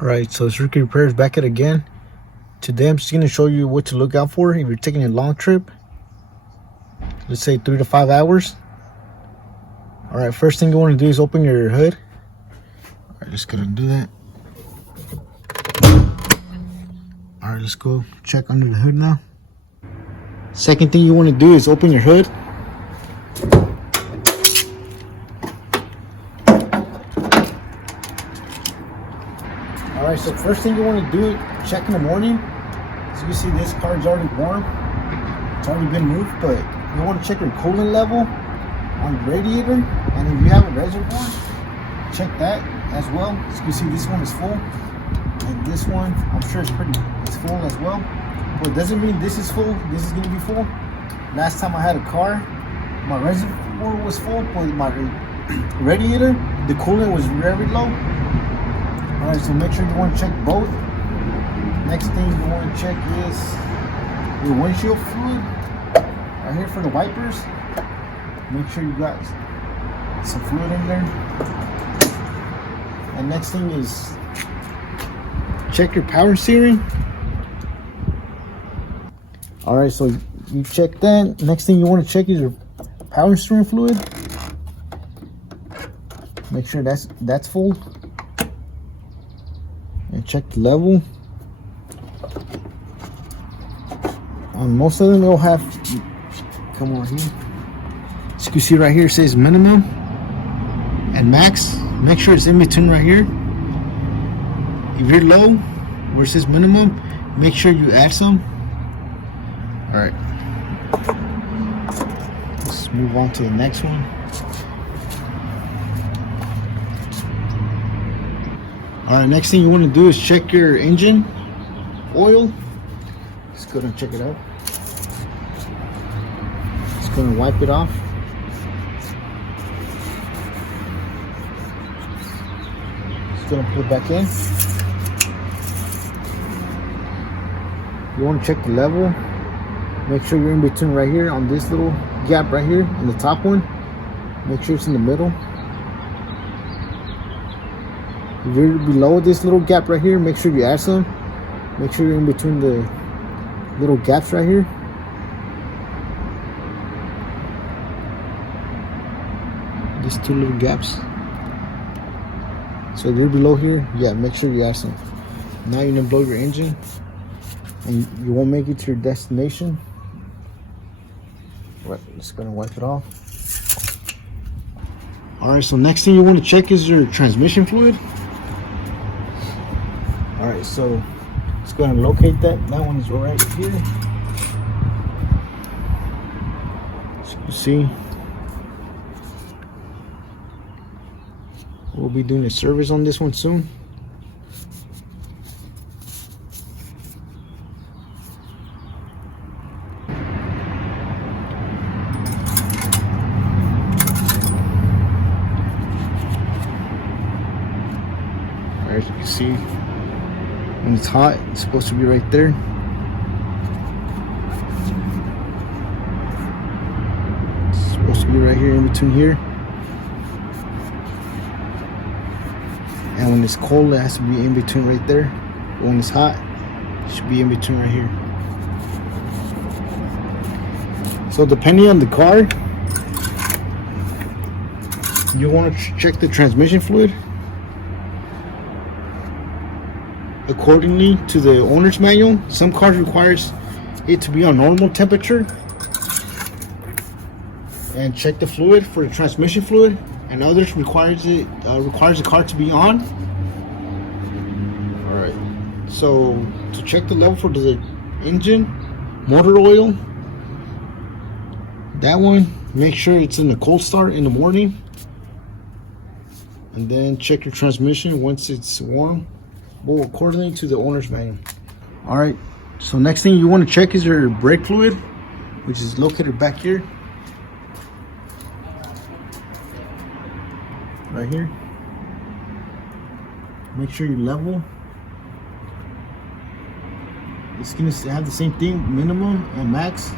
Alright, so circuit repair is back at it again. Today I'm just going to show you what to look out for if you're taking a long trip. Let's say 3 to 5 hours. Alright, first thing you want to do is open your hood. Alright, just gonna do that. Alright, let's go check under the hood now. Second thing you want to do is open your hood. Alright, so first thing you want to do, check in the morning. So you see this car is already warm. It's already been moved, but you want to check your coolant level on the radiator. And if you have a reservoir, check that as well. So you see this one is full. And this one, I'm sure it's full as well. But it doesn't mean this is full, this is going to be full. Last time I had a car, my reservoir was full, but my radiator, the coolant was very low. Alright, so make sure you want to check both. Next thing you want to check is your windshield fluid. Right here for the wipers. Make sure you got some fluid in there. And next thing is check your power steering. Alright, so you check that. Next thing you want to check is your power steering fluid. Make sure that's full. And check the level. On most of them, they'll have, come on here. As you can see right here, it says minimum and max. Make sure it's in between right here. If you're low, where it says minimum, make sure you add some. Alright. Let's move on to the next one. Alright, next thing you want to do is check your engine oil. Just go and check it out. Just gonna wipe it off. Just gonna put it back in. You want to check the level. Make sure you're in between right here on this little gap right here in the top one. Make sure it's in the middle. If you're below this little gap right here, make sure you add some. Make sure you're in between the little gaps right here. These two little gaps. So if you're below here, yeah, make sure you add some. Now you're gonna blow your engine and you won't make it to your destination. Right, just gonna wipe it off. Alright, so next thing you want to check is your transmission fluid. Alright, so just go ahead and locate that. That one is right here. As you can see, we'll be doing a service on this one soon. As you can see, when it's hot, it's supposed to be right there. It's supposed to be right here in between here. And when it's cold, it has to be in between right there. But when it's hot, it should be in between right here. So depending on the car, you want to check the transmission fluid accordingly to the owner's manual. Some cars requires it to be on normal temperature, and check the fluid for the transmission fluid, and others requires the car to be on. All right, so to check the level for the engine motor oil, that one, make sure it's in the cold start in the morning, and then check your transmission once it's warm. Well, according to the owner's manual. Alright, so next thing you want to check is your brake fluid, which is located back here. Right here. Make sure you level. It's going to have the same thing, minimum and max.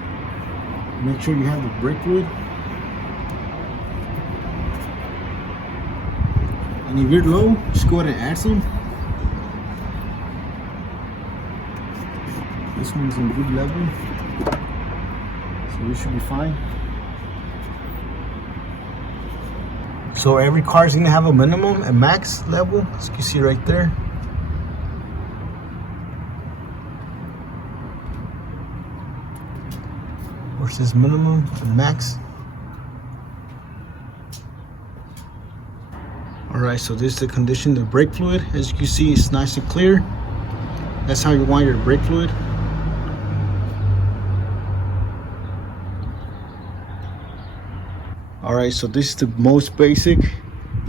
Make sure you have the brake fluid. And if you're low, just go ahead and add some. This one's in good level, so this should be fine. So every car is gonna have a minimum and max level, as you can see right there. Versus minimum and max. Alright, so this is the condition of the brake fluid. As you can see, it's nice and clear. That's how you want your brake fluid. Alright, so this is the most basic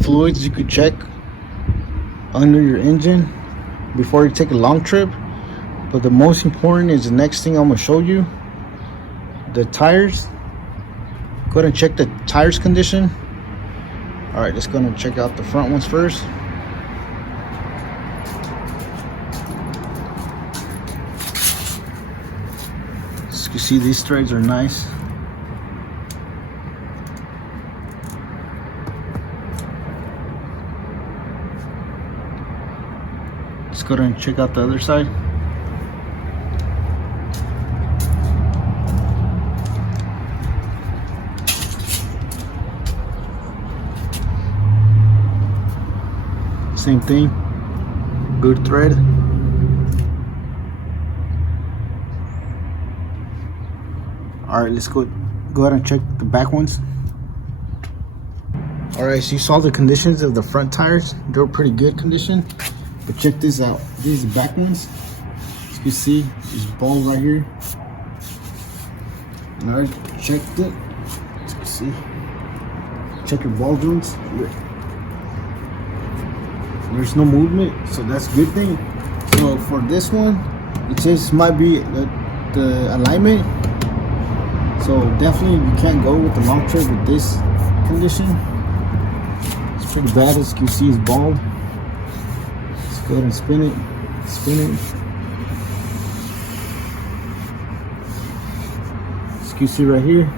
fluids you could check under your engine before you take a long trip. But the most important is the next thing I'm going to show you. The tires. Go ahead and check the tires condition. Alright, let's go and check out the front ones first. As you can see, these threads are nice. Let's go ahead and check out the other side. Same thing, good thread. Alright, let's go ahead and check the back ones. Alright, so you saw the conditions of the front tires. They're pretty good condition. But check this out. These are the back ones. As you can see, there's balls right here. Alright, checked it. As you can see. Check your ball joints. There's no movement, so that's a good thing. So for this one, it says might be the alignment. So definitely you can't go with the long trip with this condition. It's pretty bad. As you can see, it's bald. Let's go ahead and spin it. Spin it. As you can see right here,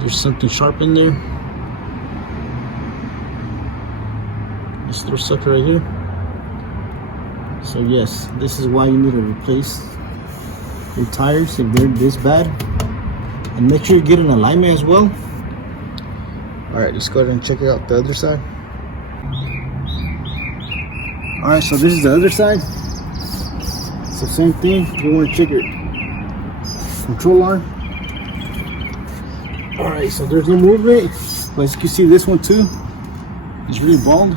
there's something sharp in there. This little sucker right here. So yes, this is why you need to replace your tires if they're this bad, and make sure you get an alignment as well. All right, let's go ahead and check out the other side. All right, so this is the other side. So same thing, you want to check your control arm. All right, so there's no movement, but as you can see, this one too is really bald.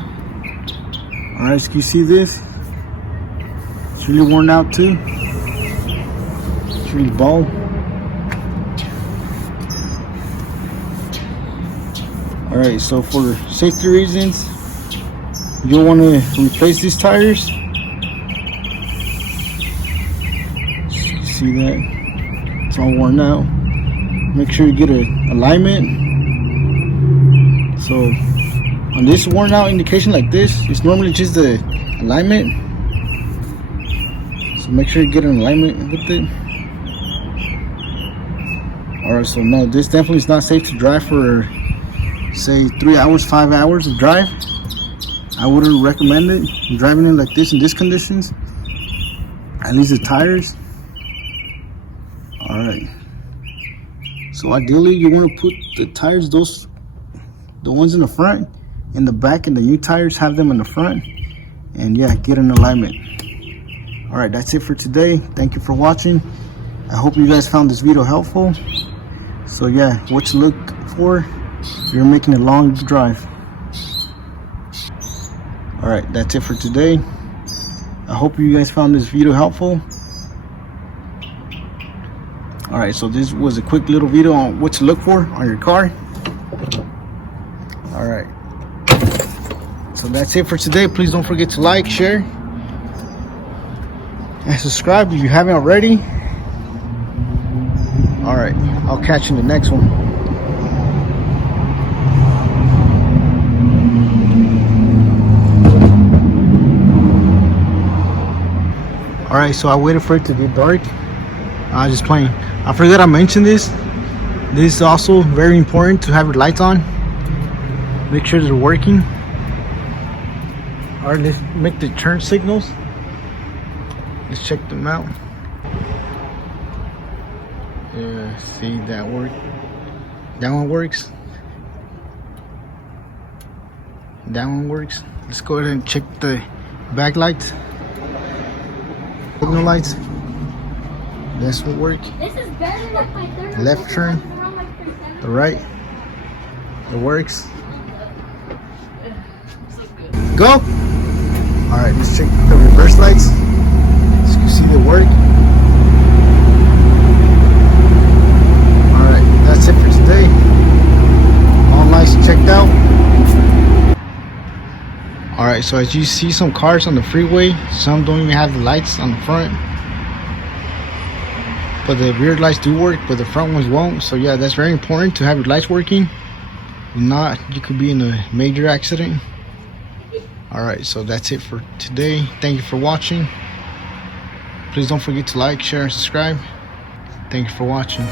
Alright, so you see this? It's really worn out too. It's really bald. Alright, so for safety reasons, you'll want to replace these tires. So you see that? It's all worn out. Make sure you get an alignment. So on this worn out indication like this, it's normally just the alignment. So make sure you get an alignment with it. Alright, so no, this definitely is not safe to drive for say 3 hours, 5 hours of drive. I wouldn't recommend it. Driving it like this in these conditions. At least the tires. Alright. So ideally you want to put the tires, the ones in the front, in the back, and the new tires, have them in the front, and yeah, get an alignment. All right, that's it for today. Thank you for watching. I hope you guys found this video helpful. So yeah, what to look for if you're making a long drive. All right, that's it for today. I hope you guys found this video helpful. All right, so this was a quick little video on what to look for on your car. All right, so that's it for today. Please don't forget to like, share, and subscribe if you haven't already. All right, I'll catch you in the next one. All right, so I waited for it to get dark. I was just playing. I forgot I mentioned this. This is also very important to have your lights on. Make sure they're working. All right, let's make the turn signals. Let's check them out. to see that work. That one works. That one works. Let's go ahead and check the backlights. Signal lights. This will work. This is better than my third. Left turn. The right. It works. Go. All right, let's check the reverse lights. As you can see, they work. All right, that's it for today. All lights checked out. All right, so as you see some cars on the freeway, some don't even have the lights on the front. But the rear lights do work, but the front ones won't. So yeah, that's very important to have your lights working. If not, you could be in a major accident. Alright, so that's it for today. Thank you for watching. Please don't forget to like, share, and subscribe. Thank you for watching.